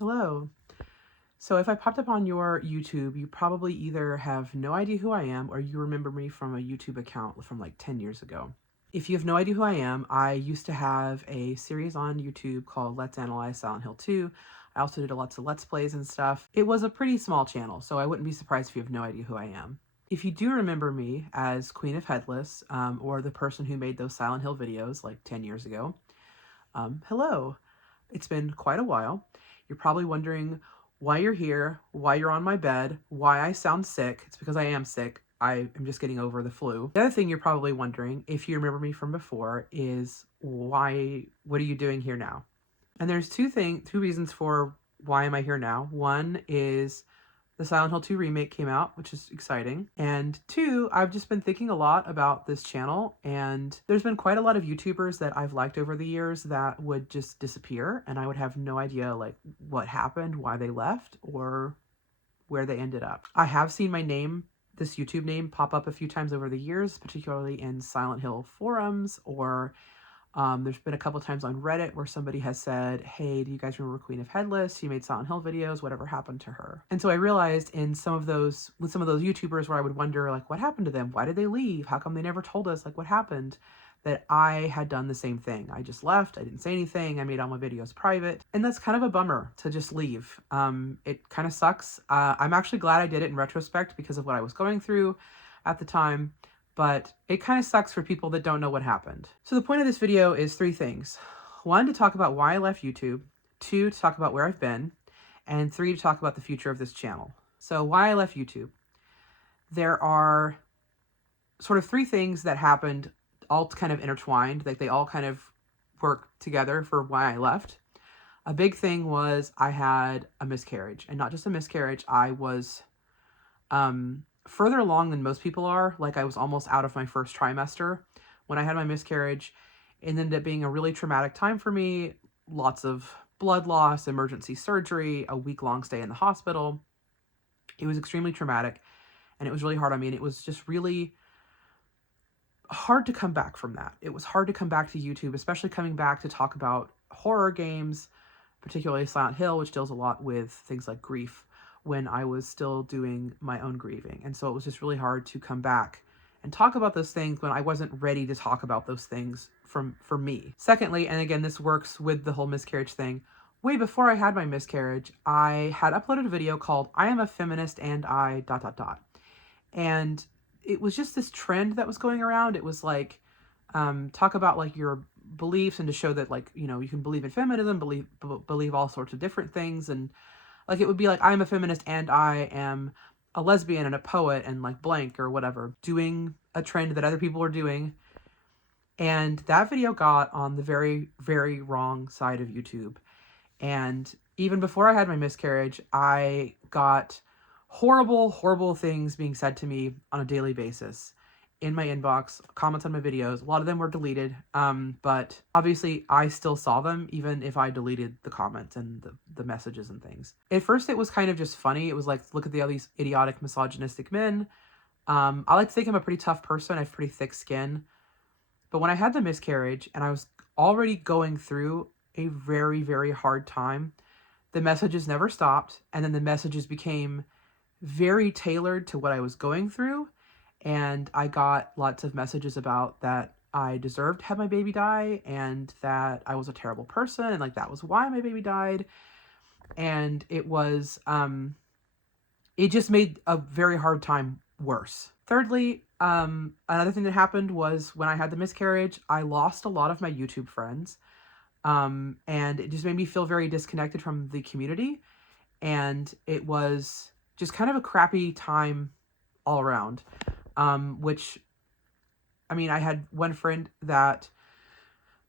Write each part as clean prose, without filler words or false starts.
Hello. So if I popped up on your YouTube, you probably either have no idea who I am or you remember me from a YouTube account from like 10 years ago. If you have no idea who I am, I used to have a series on YouTube called Let's Analyze Silent Hill 2. I also did lots of Let's Plays and stuff. It was a pretty small channel, so I wouldn't be surprised if you have no idea who I am. If you do remember me as Queen of Headless, or the person who made those Silent Hill videos like 10 years ago, hello. It's been quite a while. You're probably wondering why you're here, why you're on my bed, why I sound sick. It's because I am sick. I am just getting over the flu. The other thing you're probably wondering, if you remember me from before, is what are you doing here now? And there's two reasons for why am I here now. One is the Silent Hill 2 remake came out, which is exciting. And two, I've just been thinking a lot about this channel, and there's been quite a lot of YouTubers that I've liked over the years that would just disappear, and I would have no idea like what happened, why they left, or where they ended up. I have seen my name, this YouTube name, pop up a few times over the years, particularly in Silent Hill forums, or there's been a couple times on Reddit where somebody has said, hey, do you guys remember Queen of Headless? She made Silent Hill videos, whatever happened to her? And so I realized with some of those YouTubers where I would wonder, like, what happened to them? Why did they leave? How come they never told us, like, what happened? That I had done the same thing. I just left. I didn't say anything. I made all my videos private. And that's kind of a bummer to just leave. It kind of sucks. I'm actually glad I did it in retrospect because of what I was going through at the time. But it kind of sucks for people that don't know what happened. So the point of this video is three things. One, to talk about why I left YouTube. Two, to talk about where I've been. And three, to talk about the future of this channel. So why I left YouTube. There are sort of three things that happened, all kind of intertwined. Like they all kind of work together for why I left. A big thing was I had a miscarriage. And not just a miscarriage, I was further along than most people are. Like I was almost out of my first trimester when I had my miscarriage. It ended up being a really traumatic time for me. Lots of blood loss, emergency surgery, a week-long stay in the hospital. It was extremely traumatic and it was really hard on me. And it was just really hard to come back from that. It was hard to come back to YouTube, especially coming back to talk about horror games, particularly Silent Hill, which deals a lot with things like grief, when I was still doing my own grieving. And so it was just really hard to come back and talk about those things when I wasn't ready to talk about those things for me. Secondly, and again, this works with the whole miscarriage thing, way before I had my miscarriage, I had uploaded a video called I Am a Feminist and I ... And it was just this trend that was going around. It was like, talk about like your beliefs and to show that like, you know, you can believe in feminism, believe all sorts of different things. And like, it would be like, I'm a feminist and I am a lesbian and a poet and like blank or whatever, doing a trend that other people are doing. And that video got on the very, very wrong side of YouTube. And even before I had my miscarriage, I got horrible, horrible things being said to me on a daily basis in my inbox, comments on my videos. A lot of them were deleted, but obviously I still saw them even if I deleted the comments and the messages and things. At first it was kind of just funny. It was like, look at all these idiotic misogynistic men. I like to think I'm a pretty tough person. I have pretty thick skin. But when I had the miscarriage and I was already going through a very, very hard time, the messages never stopped. And then the messages became very tailored to what I was going through. And I got lots of messages about that I deserved to have my baby die and that I was a terrible person and like that was why my baby died. And it was, it just made a very hard time worse. Thirdly, another thing that happened was when I had the miscarriage, I lost a lot of my YouTube friends. And it just made me feel very disconnected from the community. And it was just kind of a crappy time all around. Which, I mean, I had one friend that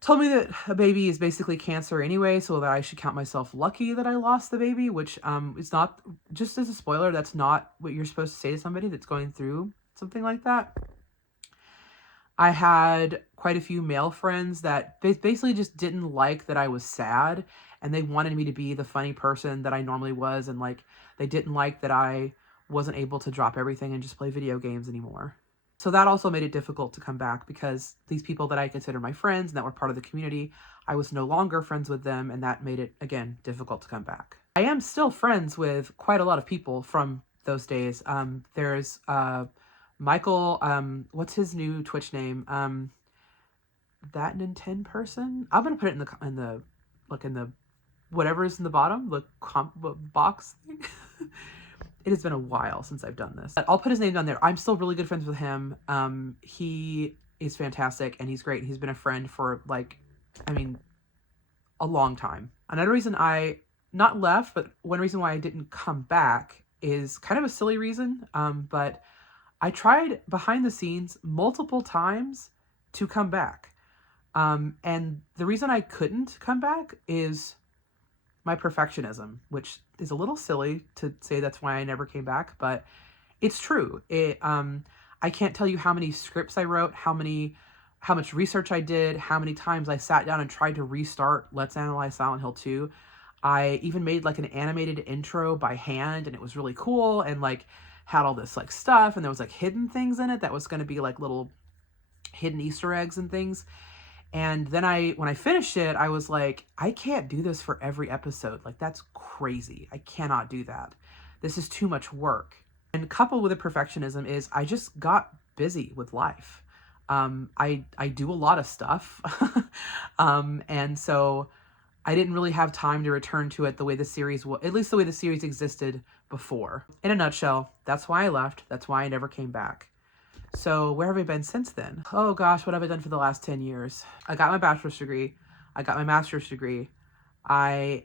told me that a baby is basically cancer anyway, so that I should count myself lucky that I lost the baby, which is not, just as a spoiler, that's not what you're supposed to say to somebody that's going through something like that. I had quite a few male friends that basically just didn't like that I was sad, and they wanted me to be the funny person that I normally was, and like they didn't like that I wasn't able to drop everything and just play video games anymore. So that also made it difficult to come back because these people that I consider my friends and that were part of the community, I was no longer friends with them, and that made it, again, difficult to come back. I am still friends with quite a lot of people from those days. There's Michael, what's his new Twitch name? That Nintendo person? I'm gonna put it in the whatever's in the bottom, the box thing. It has been a while since I've done this. But I'll put his name down there. I'm still really good friends with him. He is fantastic and he's great. He's been a friend for a long time. Another reason I not left, but one reason why I didn't come back is kind of a silly reason. But I tried behind the scenes multiple times to come back. And the reason I couldn't come back is my perfectionism, which is a little silly to say that's why I never came back, but it's true. I can't tell you how many scripts I wrote, how much research I did, how many times I sat down and tried to restart Let's Analyze Silent Hill 2. I even made like an animated intro by hand, and it was really cool, and like had all this like stuff, and there was like hidden things in it that was going to be like little hidden Easter eggs and things. And then when I finished it, I was like, I can't do this for every episode. Like, that's crazy. I cannot do that. This is too much work. And coupled with the perfectionism is I just got busy with life. I do a lot of stuff. And so I didn't really have time to return to it the way the series was, at least the way the series existed before. In a nutshell, that's why I left. That's why I never came back. So where have I been since then? Oh gosh, what have I done for the last 10 years? I got my bachelor's degree. I got my master's degree. I'm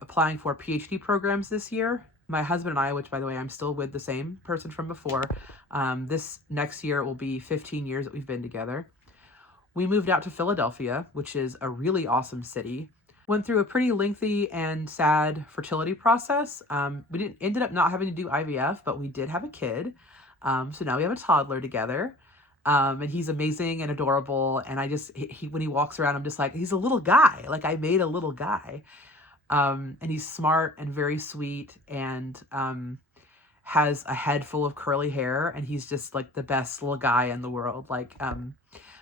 applying for PhD programs this year. My husband and I, which by the way, I'm still with the same person from before. This next year it will be 15 years that we've been together. We moved out to Philadelphia, which is a really awesome city. Went through a pretty lengthy and sad fertility process. We ended up not having to do IVF, but we did have a kid. So now we have a toddler together, and he's amazing and adorable. And when he walks around, I'm just like, he's a little guy. Like I made a little guy. And he's smart and very sweet and, has a head full of curly hair, and he's just like the best little guy in the world. Like,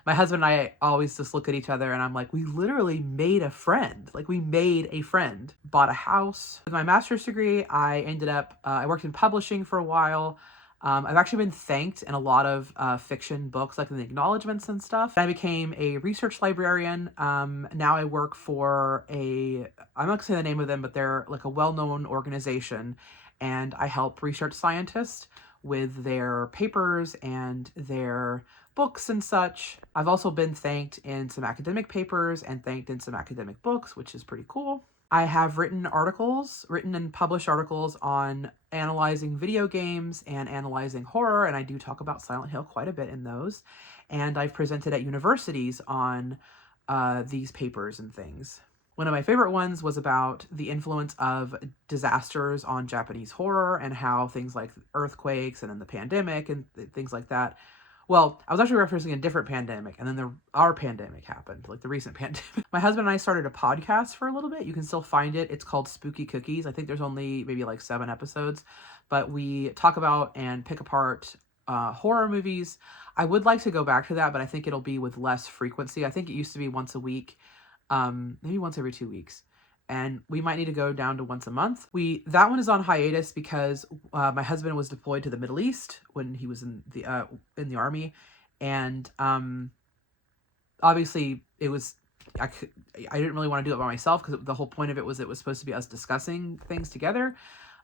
my husband and I always just look at each other and I'm like, we literally made a friend. Like we made a friend. Bought a house. With my master's degree, I ended up, I worked in publishing for a while. I've actually been thanked in a lot of fiction books, like in the acknowledgments and stuff. I became a research librarian. Now I work for I'm not gonna say the name of them, but they're like a well-known organization, and I help research scientists with their papers and their books and such. I've also been thanked in some academic papers and thanked in some academic books, which is pretty cool. I have written and published articles on analyzing video games and analyzing horror, and I do talk about Silent Hill quite a bit in those. And I've presented at universities on these papers and things. One of my favorite ones was about the influence of disasters on Japanese horror and how things like earthquakes and then the pandemic and things like that. Well, I was actually referencing a different pandemic, and then our pandemic happened, like the recent pandemic. My husband and I started a podcast for a little bit. You can still find it. It's called Spooky Cookies. I think there's only maybe like 7 episodes, but we talk about and pick apart horror movies. I would like to go back to that, but I think it'll be with less frequency. I think it used to be once a week, maybe once every 2 weeks. And we might need to go down to once a month. That one is on hiatus because my husband was deployed to the Middle East when he was in the army, and obviously I didn't really want to do it by myself because the whole point of it was supposed to be us discussing things together.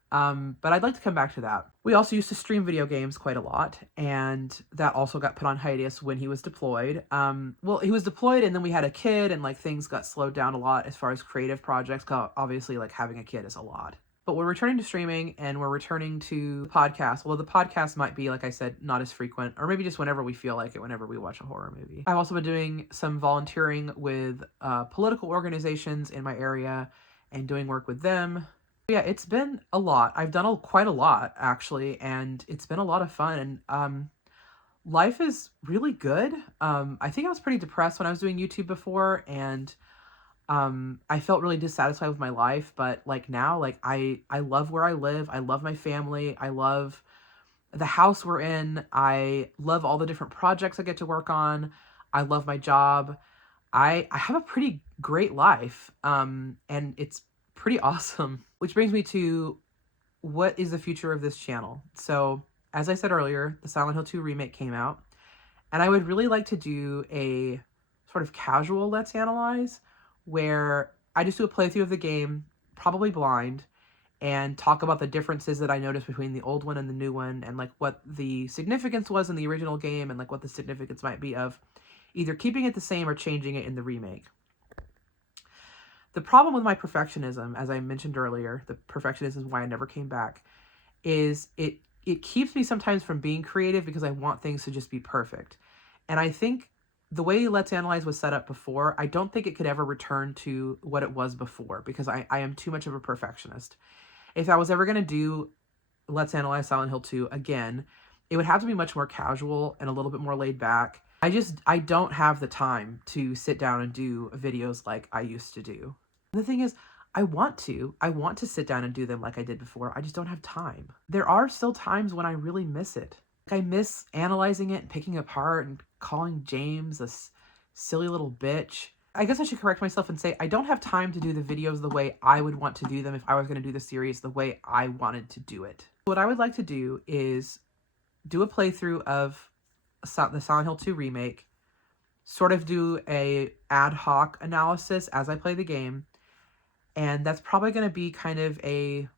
But I'd like to come back to that. We also used to stream video games quite a lot, and that also got put on hiatus when he was deployed. Well, he was deployed and then we had a kid, and like things got slowed down a lot as far as creative projects, 'cause obviously like having a kid is a lot. But we're returning to streaming and we're returning to podcasts. Well, the podcast might be, like I said, not as frequent, or maybe just whenever we feel like it, whenever we watch a horror movie. I've also been doing some volunteering with political organizations in my area and doing work with them. Yeah, it's been a lot. I've done quite a lot, actually, and it's been a lot of fun, and life is really good. I think I was pretty depressed when I was doing YouTube before, and I felt really dissatisfied with my life, but like now, like I love where I live. I love my family. I love the house we're in. I love all the different projects I get to work on. I love my job. I have a pretty great life, and it's pretty awesome. Which brings me to, what is the future of this channel? So, as I said earlier, the Silent Hill 2 remake came out, and I would really like to do a sort of casual Let's Analyze, where I just do a playthrough of the game, probably blind, and talk about the differences that I noticed between the old one and the new one, and like what the significance was in the original game, and like what the significance might be of either keeping it the same or changing it in the remake. The problem with my perfectionism, as I mentioned earlier, the perfectionism is why I never came back, is it keeps me sometimes from being creative because I want things to just be perfect. And I think the way Let's Analyze was set up before, I don't think it could ever return to what it was before, because I am too much of a perfectionist. If I was ever going to do Let's Analyze Silent Hill 2 again, it would have to be much more casual and a little bit more laid back. I don't have the time to sit down and do videos like I used to do. And the thing is, I want to sit down and do them like I did before. I just don't have time. There are still times when I really miss it. Like, I miss analyzing it and picking apart and calling James a silly little bitch. I guess I should correct myself and say I don't have time to do the videos the way I would want to do them if I was going to do the series the way I wanted to do it. What I would like to do is do a playthrough of the Silent Hill 2 remake, sort of do a ad hoc analysis as I play the game, and that's probably going to be kind of a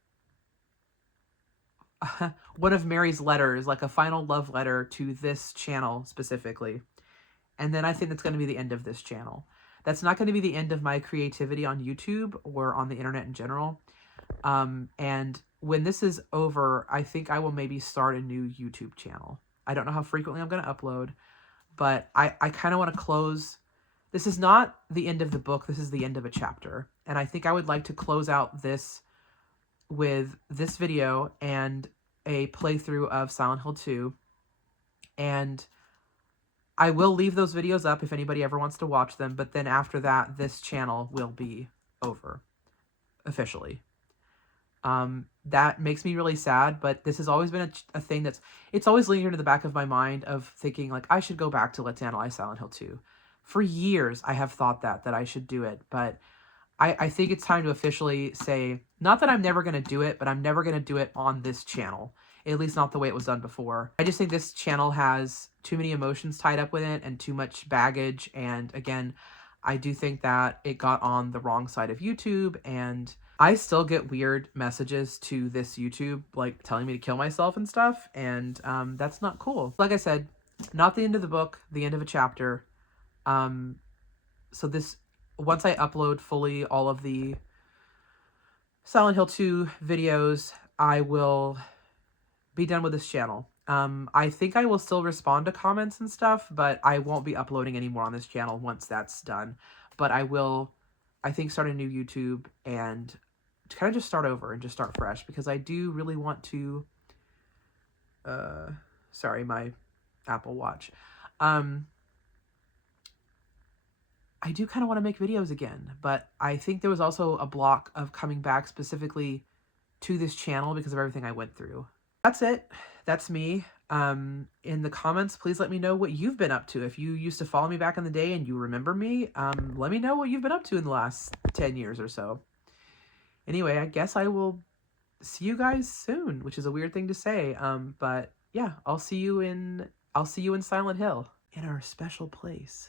one of Mary's letters, like a final love letter to this channel specifically. And then I think that's going to be the end of this channel. That's not going to be the end of my creativity on YouTube or on the internet in general. And when this is over, I think I will maybe start a new YouTube channel. I don't know how frequently I'm going to upload, but I kind of want to close. This is not the end of the book. This is the end of a chapter. And I think I would like to close out this with this video and a playthrough of Silent Hill 2. And I will leave those videos up if anybody ever wants to watch them. But then after that, this channel will be over officially. That makes me really sad, but this has always been a thing it's always linked into the back of my mind of thinking, like, I should go back to Let's Analyze Silent Hill 2. For years, I have thought that I should do it, but I think it's time to officially say, not that I'm never going to do it, but I'm never going to do it on this channel. At least not the way it was done before. I just think this channel has too many emotions tied up with it and too much baggage, and again, I do think that it got on the wrong side of YouTube, and I still get weird messages to this YouTube, like telling me to kill myself and stuff, and that's not cool. Like I said, not the end of the book, the end of a chapter. So this, once I upload fully all of the Silent Hill 2 videos, I will be done with this channel. I think I will still respond to comments and stuff, but I won't be uploading anymore on this channel once that's done. But I will, I think, start a new YouTube and kind of just start over and just start fresh, because I do really want to, sorry, my Apple Watch. I do kind of want to make videos again, but I think there was also a block of coming back specifically to this channel because of everything I went through. That's it. That's me. In the comments, please let me know what you've been up to. If you used to follow me back in the day and you remember me, let me know what you've been up to in the last 10 years or so. Anyway, I guess I will see you guys soon, which is a weird thing to say. But yeah, I'll see you in Silent Hill, in our special place.